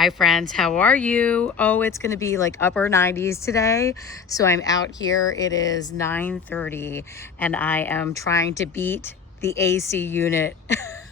Hi friends, how are you? Oh, it's gonna be like upper 90s today. So I'm out here, it is 9:30 and I am trying to beat the AC unit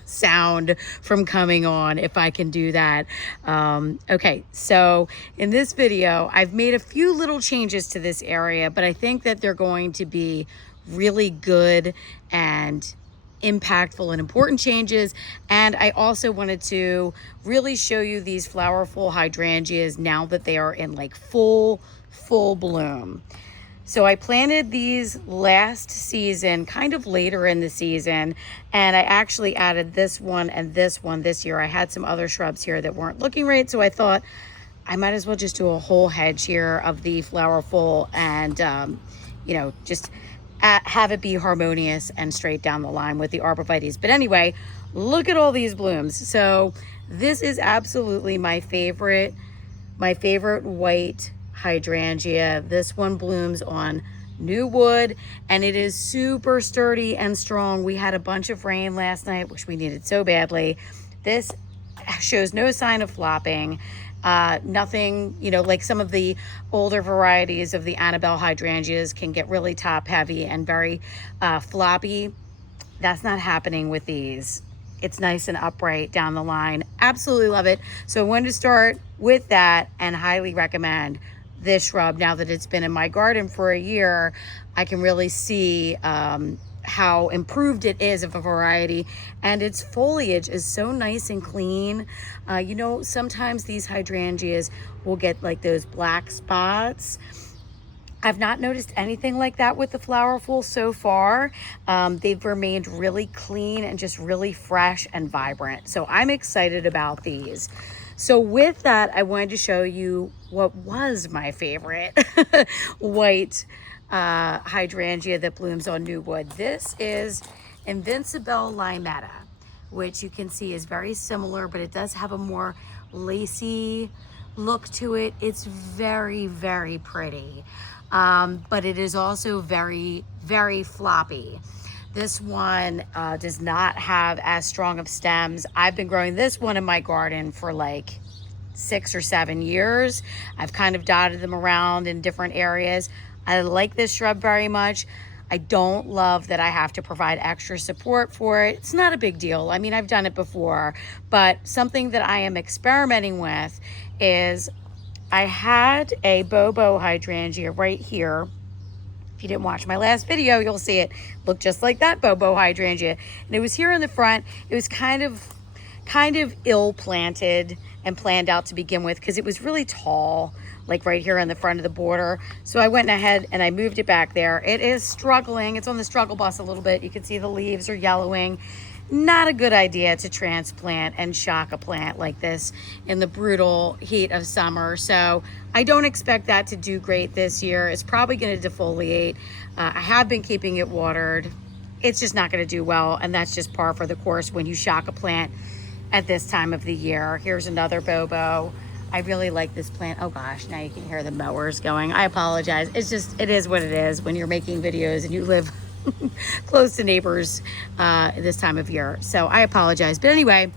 sound from coming on if I can do that. Okay, so in this video, I've made a few little changes to this area, but I think that they're going to be really good and impactful and important changes. And I also wanted to really show you these Flowerful hydrangeas now that they are in like full bloom. So I planted these last season, kind of later in the season, and I actually added this one and this one this year. I had some other shrubs here that weren't looking right, so I thought I might as well just do a whole hedge here of the Flowerful and just have it be harmonious and straight down the line with the arborvitaes. But anyway, look at all these blooms. So this is absolutely my favorite white hydrangea. This one blooms on new wood and it is super sturdy and strong. We had a bunch of rain last night, which we needed so badly. This shows no sign of flopping. Nothing, like some of the older varieties of the Annabelle hydrangeas can get really top heavy and very floppy. That's not happening with these. It's nice and upright down the line. Absolutely love it. So I wanted to start with that and highly recommend this shrub. Now that it's been in my garden for a year, I can really see how improved it is of a variety, and its foliage is so nice and clean. Sometimes these hydrangeas will get like those black spots. I've not noticed anything like that with the Flowerful so far. They've remained really clean and just really fresh and vibrant. So I'm excited about these. So with that, I wanted to show you what was my favorite white hydrangea that blooms on new wood. This is Invincible Limetta, which you can see is very similar, but it does have a more lacy look to it. It's very, very pretty, but it is also very, very floppy. This one does not have as strong of stems. I've been growing this one in my garden for like 6 or 7 years. I've kind of dotted them around in different areas. I like this shrub very much. I don't love that I have to provide extra support for it. It's not a big deal. I mean, I've done it before, but something that I am experimenting with is I had a Bobo hydrangea right here. If you didn't watch my last video, you'll see it looked just like that Bobo hydrangea. And it was here in the front. It was kind of ill planted and planned out to begin with because it was really tall, like right here in the front of the border. So I went ahead and I moved it back there. It is struggling. It's on the struggle bus a little bit. You can see the leaves are yellowing. Not a good idea to transplant and shock a plant like this in the brutal heat of summer. So I don't expect that to do great this year. It's probably going to defoliate. I have been keeping it watered. It's just not going to do well. And that's just par for the course when you shock a plant at this time of the year. Here's another Bobo. I really like this plant. Oh gosh, now you can hear the mowers going. I apologize. It is what it is when you're making videos and you live close to neighbors this time of year. So I apologize. But anyway,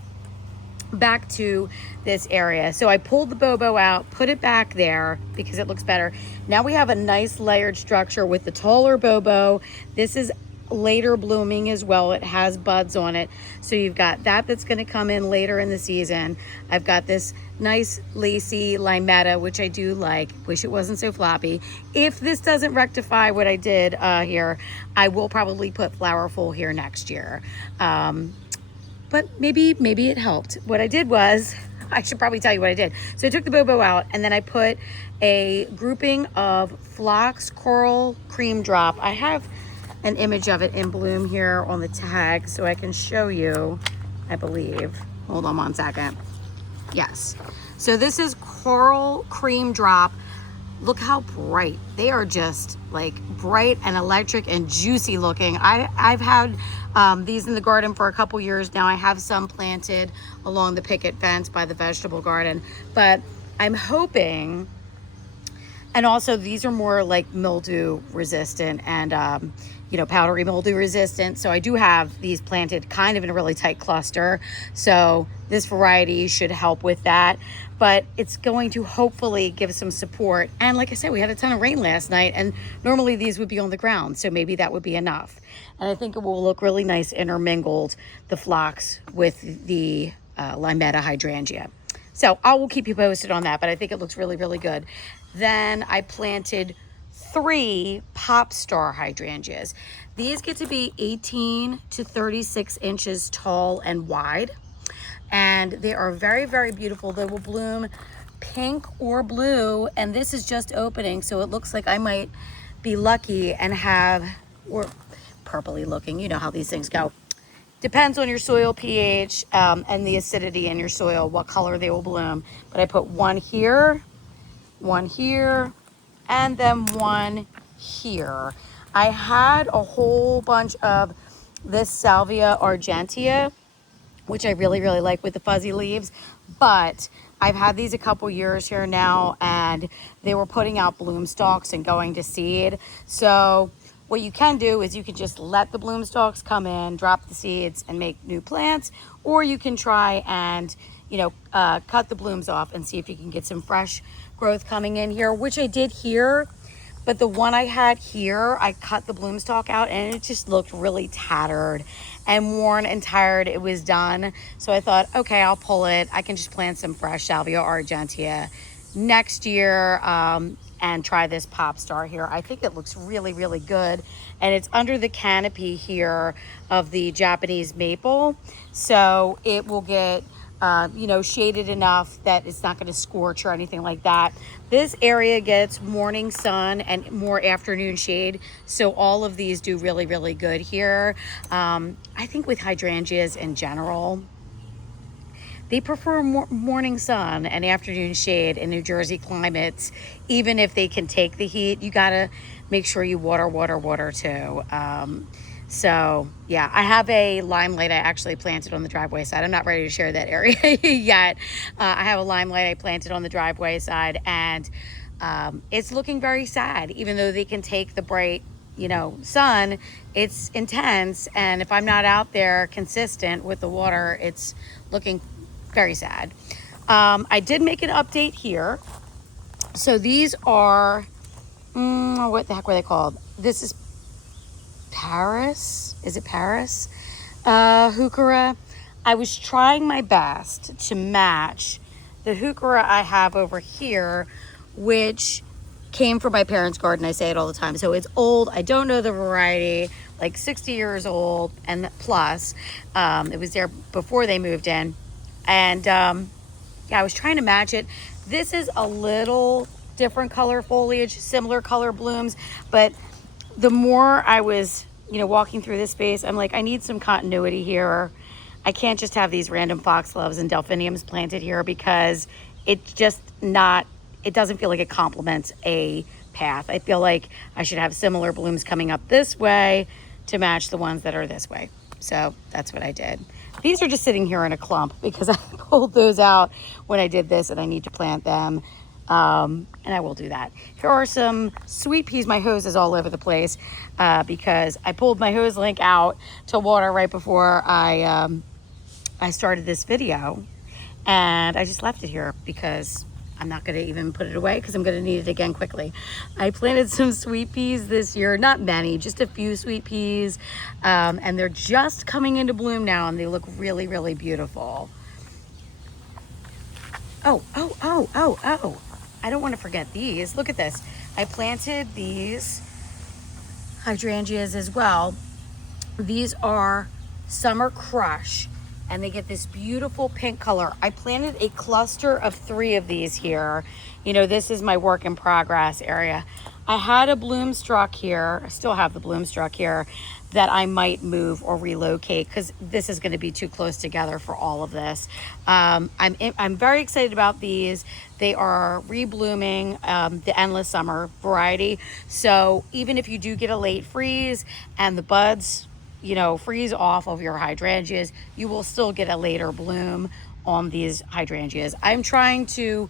back to this area. So I pulled the Bobo out, put it back there because it looks better. Now we have a nice layered structure with the taller Bobo. This is later blooming as well. It has buds on it. So you've got that's going to come in later in the season. I've got this nice lacy Limetta, which I do like. Wish it wasn't so floppy. If this doesn't rectify what I did here, I will probably put Flowerful here next year. But maybe it helped. What I did was, I should probably tell you what I did. So I took the Bobo out and then I put a grouping of Phlox Coral Cream Drop. I have an image of it in bloom here on the tag so I can show you, I believe. Hold on one second. Yes. So this is Coral Cream Drop. Look how bright. They are just like bright and electric and juicy looking. I've had these in the garden for a couple years now. I have some planted along the picket fence by the vegetable garden, but I'm hoping, and also these are more like mildew resistant and powdery mildew resistant. So I do have these planted kind of in a really tight cluster. So this variety should help with that, but it's going to hopefully give some support. And like I said, we had a ton of rain last night, and normally these would be on the ground. So maybe that would be enough. And I think it will look really nice intermingled, the phlox with the Limetta hydrangea. So I will keep you posted on that, but I think it looks really, really good. Then I planted 3 pop star hydrangeas. These get to be 18 to 36 inches tall and wide, and they are very, very beautiful. They will bloom pink or blue, and this is just opening, so it looks like I might be lucky and have, or purpley looking, you know how these things go. Depends on your soil pH and the acidity in your soil, what color they will bloom. But I put one here, and then one here. I had a whole bunch of this Salvia argentea, which I really, really like with the fuzzy leaves, but I've had these a couple years here now, and they were putting out bloom stalks and going to seed. So what you can do is you can just let the bloom stalks come in, drop the seeds, and make new plants, or you can try and cut the blooms off and see if you can get some fresh growth coming in here, which I did here. But the one I had here, I cut the bloom stalk out, and it just looked really tattered and worn and tired. It was done. So I thought, okay, I'll pull it. I can just plant some fresh Salvia argentea next year and try this pop star here. I think it looks really, really good. And it's under the canopy here of the Japanese maple. So it will get shaded enough that it's not going to scorch or anything like that. This area gets morning sun and more afternoon shade, so all of these do really, really good here. I think with hydrangeas in general, they prefer morning sun and afternoon shade in New Jersey climates. Even if they can take the heat, you got to make sure you water too. So yeah, I have a limelight I actually planted on the driveway side. I'm not ready to share that area yet. I have a limelight I planted on the driveway side, and it's looking very sad. Even though they can take the bright, sun, it's intense. And if I'm not out there consistent with the water, it's looking very sad. I did make an update here. So these are, what the heck were they called? This is Paris. Is it Paris? Heuchera. I was trying my best to match the heuchera I have over here, which came from my parents' garden. I say it all the time. So it's old. I don't know the variety, like 60 years old and plus. It was there before they moved in. And I was trying to match it. This is a little different color foliage, similar color blooms, but the more I was, walking through this space, I'm like, I need some continuity here. I can't just have these random foxgloves and delphiniums planted here because it's just not, it doesn't feel like it complements a path. I feel like I should have similar blooms coming up this way to match the ones that are this way. So that's what I did. These are just sitting here in a clump because I pulled those out when I did this, and I need to plant them. And I will do that. Here are some sweet peas. My hose is all over the place because I pulled my hose link out to water right before I started this video, and I just left it here because I'm not going to even put it away because I'm going to need it again quickly. I planted some sweet peas this year, not many, just a few sweet peas, and they're just coming into bloom now, and they look really, really beautiful. Oh. I don't want to forget these. Look at this. I planted these hydrangeas as well. These are Summer Crush, and they get this beautiful pink color. I planted a cluster of 3 of these here. This is my work in progress area. I had a bloom struck here. I still have the bloom struck here that I might move or relocate because this is going to be too close together for all of this. I'm very excited about these. They are reblooming the endless summer variety. So even if you do get a late freeze and the buds, freeze off of your hydrangeas, you will still get a later bloom on these hydrangeas. I'm trying to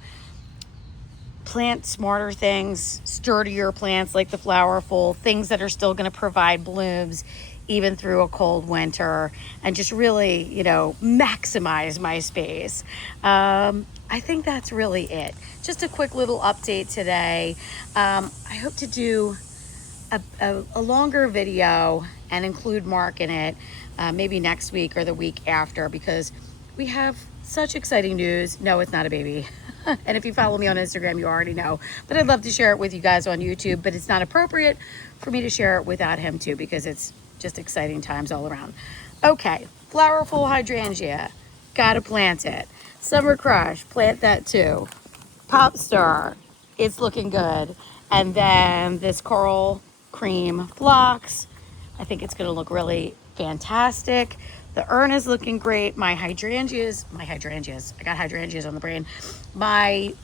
plant smarter things, sturdier plants like the Flowerful, things that are still going to provide blooms even through a cold winter, and just really, you know, maximize my space. I think that's really it. Just a quick little update today. I hope to do a longer video and include Mark in it, maybe next week or the week after, because we have such exciting news. No, it's not a baby. And if you follow me on Instagram, you already know. But I'd love to share it with you guys on YouTube, but it's not appropriate for me to share it without him too, because it's just exciting times all around. Okay, Flowerful hydrangea, gotta plant it. Summer Crush, plant that too. Pop Star, it's looking good. And then this coral cream Phlox, I think it's gonna look really fantastic. The urn is looking great. My hydrangeas, I got hydrangeas on the brain. My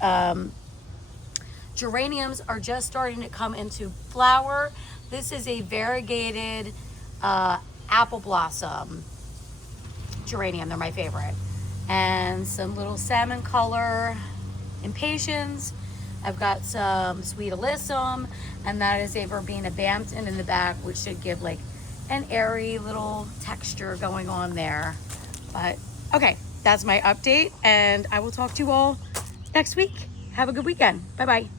geraniums are just starting to come into flower. This is a variegated apple blossom geranium. They're my favorite. And some little salmon color impatiens. I've got some sweet alyssum, and that is a verbena Bampton in the back, which should give like an airy little texture going on there. But okay, that's my update, and I will talk to you all next week. Have a good weekend. Bye-bye.